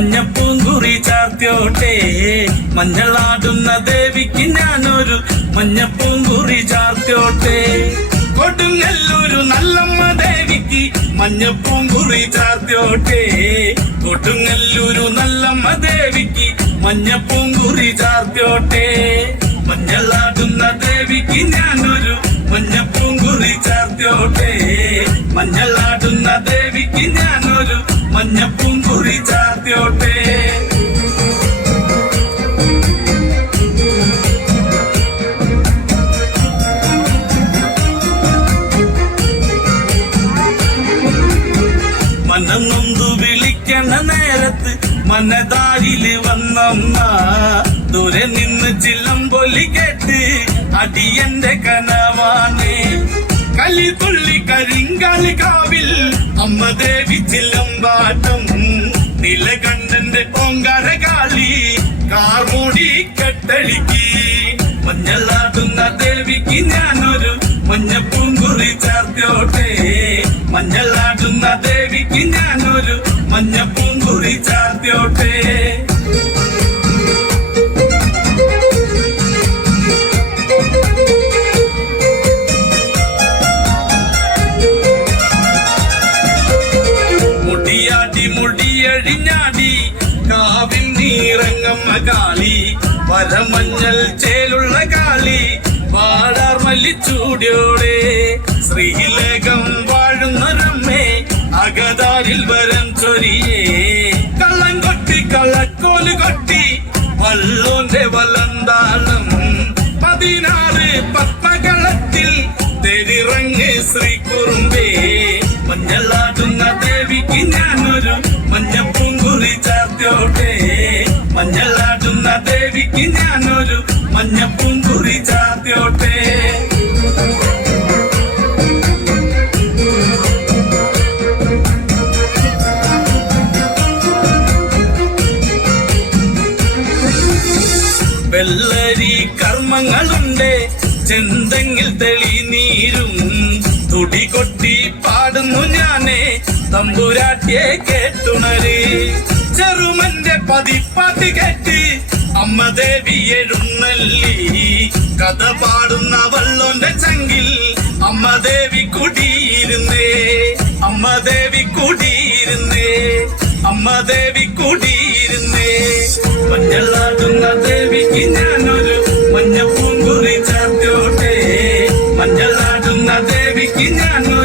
മഞ്ഞപ്പൂങ്കുറി ചാർത്തിയോട്ടെ. മഞ്ഞളാടുന്ന ദേവിക്ക് ഞാനൊരു മഞ്ഞപ്പൂങ്കുറി ചാർത്തിയോട്ടെ. കൊടുങ്ങല്ലൂരു നല്ലമ്മ ദേവിക്ക് മഞ്ഞപ്പൂങ്കുറി ചാർത്തിയോട്ടെ. കൊടുങ്ങല്ലൂരു നല്ലമ്മ ദേവിക്ക് മഞ്ഞപ്പൂങ്കുറി ചാർത്തിയോട്ടെ. മഞ്ഞളാടുന്ന ദേവിക്ക് ഞാനൊരു മഞ്ഞപ്പൂങ്കുറി ചാർത്തിയോട്ടെ. മഞ്ഞളാടുന്ന ദേവിക്ക് ഞാനൊരു മഞ്ഞപ്പൂങ്കുറി ചാർത്തിയോട്ടെ. മനന്നൊന്തു വിളിക്കണ നേരത്ത് മനതാരില് വന്നമ്മ. ദൂരെ നിന്ന് ചിലമ്പൊലി കേട്ട് അടിയന്റെ കനവാണ്. കലിതുള്ളി കരിങ്കാലി കാവിൽ അമ്മ ദേവി ചിലമ്പാട്ടം. നിലകണ്ഠന്റെ ഓങ്കാര കാളി കാർമൂടി കെട്ടഴിക്ക്. മഞ്ഞളാടുന്ന ദേവിക്ക് ഞാനൊരു മഞ്ഞപ്പൂങ്കുറി ചാർത്തിയോട്ടെ. മഞ്ഞളാടുന്ന ദേവിക്ക് ഞാനൊരു മഞ്ഞപ്പൂങ്കുറി ചാർത്തിയോട്ടെ. മുടിയാടി മുടിയഴിഞ്ഞാടി കാവിൽ നീറങ്ങമ്മ കാളി. വരമഞ്ഞൾ ചേലുള്ള കാളി വാടാർ മല്ലിച്ചൂടിയോടെ. ശ്രീലേഖം വാഴുന്നൊരമ്മേ അകതാരിൽ വരം ചൊരിയേ. കള്ളം കൊട്ടി കള്ളക്കോല് കൊട്ടി വള്ളോന്റെ വലന്താളം. 16 പത്മകളത്തിൽ തെരിറങ്ങ് ശ്രീകുറുമ്പേ. മഞ്ഞളാടുന്ന ദേവിക്ക് ഞാനൊരു മഞ്ഞപ്പൂങ്കുറി ചാർത്തിയോട്ടെ. മഞ്ഞളാടുന്ന ദേവിക്ക് ഞാനൊരു മഞ്ഞപ്പൂങ്കുറി ചാർത്തിയോട്ടെ. വെള്ളരി കർമ്മങ്ങളുണ്ട് ചെന്തെങ്ങിൽ തെളിനീരും. തുടി കൊട്ടി പാടുന്നു ഞാനേ തമ്പുരാട്ടിയെ കേട്ടുണര്. ചെറുമന്റെ പതിപ്പാട്ട് കേട്ട് അമ്മ ദേവി എഴുന്നള്ളി. കഥ പാടുന്ന വള്ളോന്റെ ചങ്കിൽ അമ്മ ദേവി കുടിയിരുന്നേ. അമ്മ ദേവി കുടിയിരുന്നേ. അമ്മ ദേവി കുടിയിരുന്നേ. മഞ്ഞളാടുന്ന ദേവിക്ക് ഞാനൊരു മഞ്ഞപ്പൂങ്കുറി ചാർത്തിയോട്ടെ. മഞ്ഞളാടുന്ന ദേവിക്ക് ഞാനൊരു